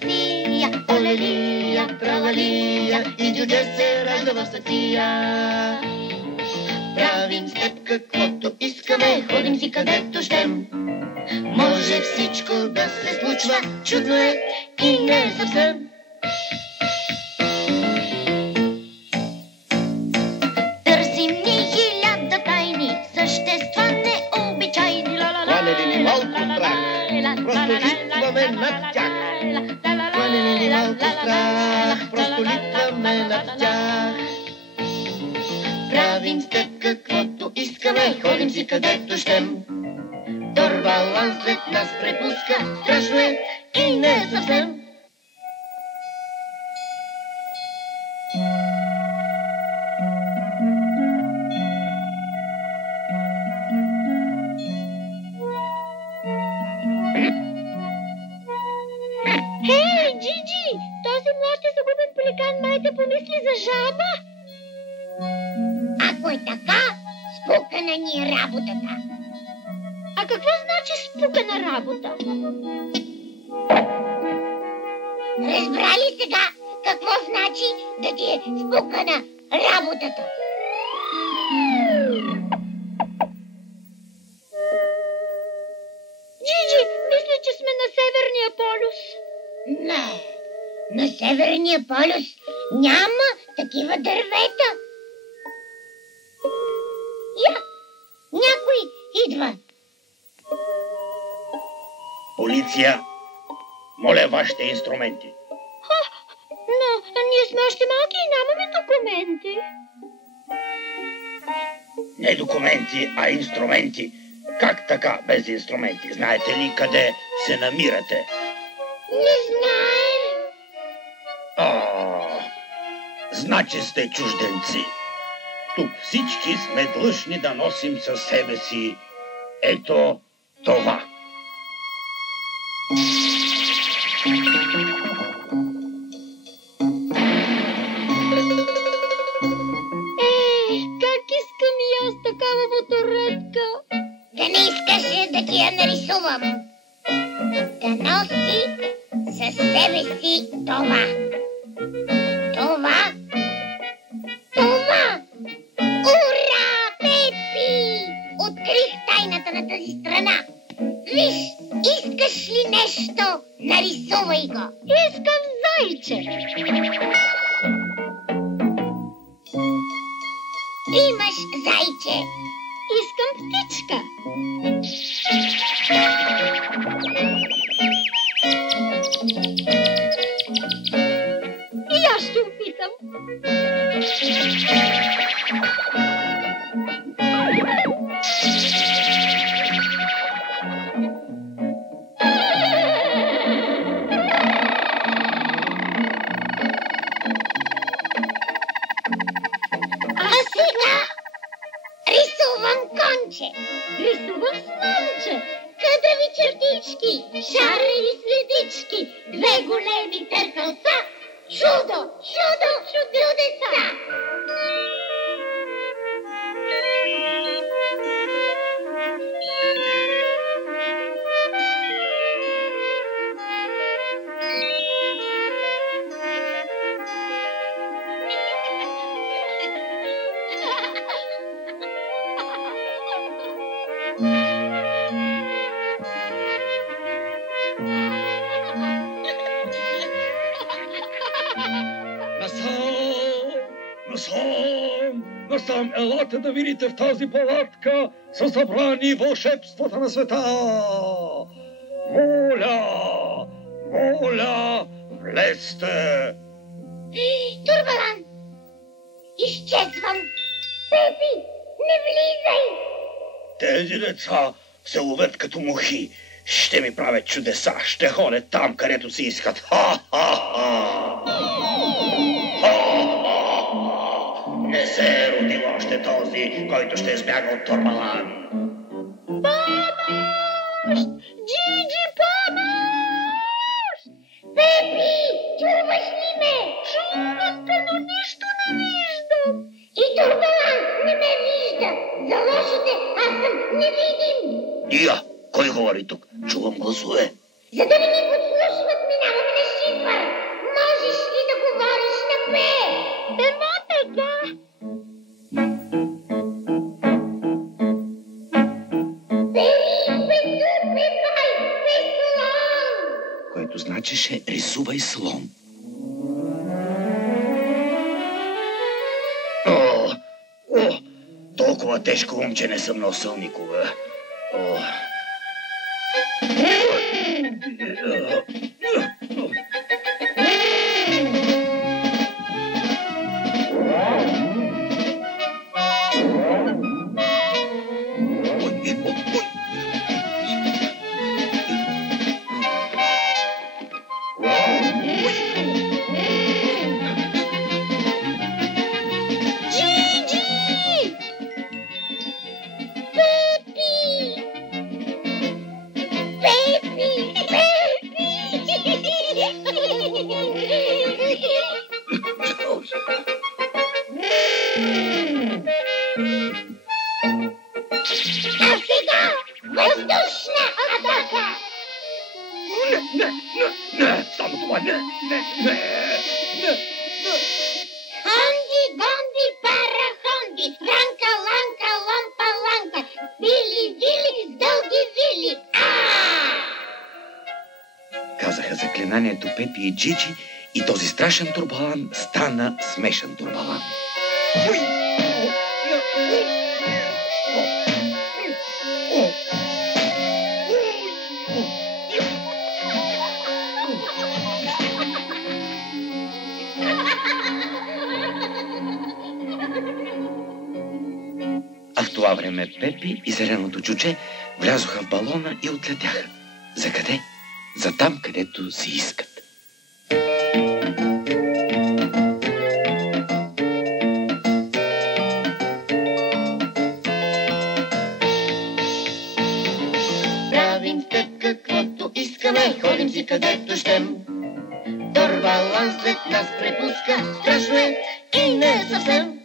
демокрация. Олелия, тралалия, и джудже се ражда в статия. Правим с теб каквото искаме, ходим си където щем. Може всичко да се случва, чудно е и не съвсем. Търсим ни 1000 тайни, същества необичайни. Хване ли ни малко страх, просто литваме над тях. Хване ли ни малко страх, просто литваме над тях. Правим с теб каквото искаме, ходим си където щем. Торбалан след нас препуска, страшно е и не съвсем. Хей, Джиджи! Този млад и загубен пеликан май да помисли за жаба. Ако е така, спукана ни е работата. А какво значи спукана работа? Разбрали сега какво значи да ти е спукана работата? Джиджи, мисля, че сме на Северния полюс. Не, на Северния полюс няма такива дървета. Я, някой идва. Полиция, моля вашите инструменти. Но ние сме още малки и нямаме документи. Не документи, а инструменти. Как така без инструменти? Знаете ли къде се намирате? Не знаем. Значи сте чужденци. Тук всички сме длъжни да носим със себе си ето това. Как искам и аз такава моторетка. Да не искаш да ти я нарисувам. Да носи със себе си това. Това. Това. Ура, Пепи! Открих тайната на тази страна. Виж, искаш ли нещо? Нарисувай го. Искам зайче. Имаш зайче. Искам птичка. И аз ще опитам. А сега рисувам конче. Рисувам слънче. Къдрави чертички, шареви следички, две големи търкалца. Чудо, чудо, чудеса! Насам, елате да видите в тази палатка са събрани вълшебствата на света. Моля, моля, влезте. Турбалан, изчезвам. Пепи, не влизай. Тези деца се ловят като мухи. Ще ми правят чудеса. Ще ходят там, където си искат. Ха-ха-ха! Не се е родил още този, който ще избяга от Турбалан. Помощ! Джиджи, помощ! Пепи, чуваш ли ме? Чувам те, но нищо не виждам. И Турбалан не ме вижда. За лошите аз съм невидим. Кой говори тук? Чувам гласове. За да не ми подслушват, минаваме на Пипър, можеш ли да говориш на Пе? Демотека! Което значеше рисувай слон. Толкова тежко момче не съм носил никога. Въздушна атака! Не, само това, не. Хонди, гонди, парахонди, ранка, ланка, лампа, ланка, били, вили, с дълги вили. Казаха заклинанието Пепи и Джиджи и този страшен турбалан стана смешен турбалан. А в това време Пепи и зеленото чуче влязоха в балона и отлетяха. За къде? За там, където си искат. Правим стъпка, каквото искаме, ходим си където щем. Турбалан след нас препуска, страшно е и не съвсем.